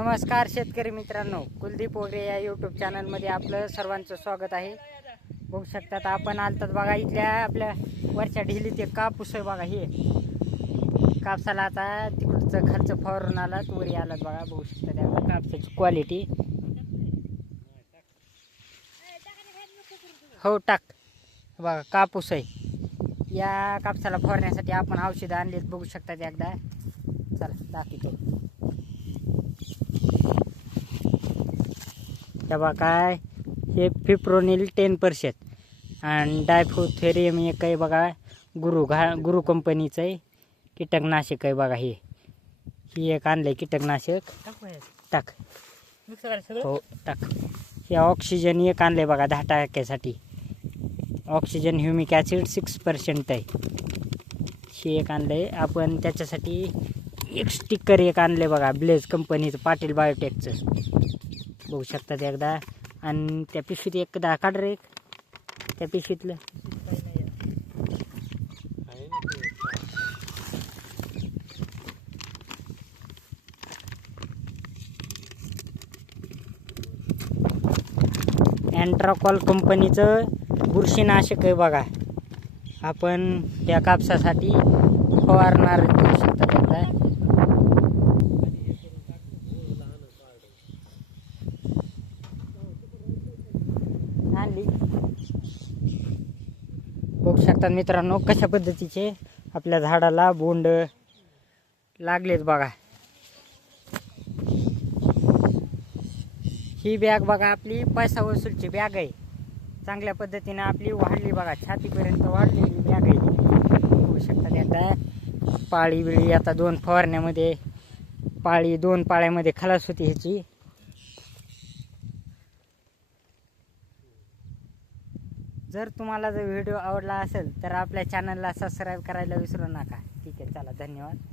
नमस्कार शेतकरी मित्रांनो, कुलदीप वगैरे या यूट्यूब चॅनलमध्ये आपलं सर्वांचं स्वागत आहे. बघू शकतात आपण आलतात बघा, इथल्या आपल्या वरच्या ढिलीत एक कापूस आहे बघा. हे कापसाला आता तिकडचं खालचं फवारून आलात वरी आलात बघा. बघू शकता त्या कापसाची क्वालिटी. हो टाक बघा, कापूस आहे. या कापसाला फवारण्यासाठी आपण औषधं आणलीत. बघू शकतात एकदा, चला दाखवतो. तेव्हा काय हे फिप्रोनिल 10% आणि डायफोथेरियम एक आहे बघा. गुरु कंपनीचं आहे कीटकनाशक आहे बघा. ही एक आणलं कीटकनाशक. टाक हो टाक. हे ऑक्सिजन एक आणलं बघा 10% ऑक्सिजन ह्युमिक ॲसिड 6% आहे. हे एक आणलं आहे आपण. त्याच्यासाठी एक स्टिकर एक आणलं आहे बघा, ब्लेज कंपनीचं, पाटील बायोटेकचं. बघू शकतात एकदा. आणि त्या पिशवीत एकदा काढ रे, त्या पिशवीतलं. अँट्राकॉल कंपनीचं बुरशीनाशक आहे बघा. आपण त्या कापसासाठी फवारणार. बघू शकतात एकदा. बघू शकतात मित्रांनो कशा पद्धतीचे आपल्या झाडाला बोंड लागलेत बघा. ही बॅग बघा आपली पैसा वसूलची बॅग आहे. चांगल्या पद्धतीने आपली वाढली बघा, छातीपर्यंत वाढलेली बॅग आहे. बघू शकतात एकदा. पाळी बिळी आता 2 फवारण्यामध्ये, पाळी 2 पाळ्यामध्ये खलास होती ह्याची. जर तुम्हाला जर व्हिडिओ आवडला असेल तर आपल्या चॅनलला सबस्क्राईब करायला विसरू नका. ठीक आहे, चला धन्यवाद.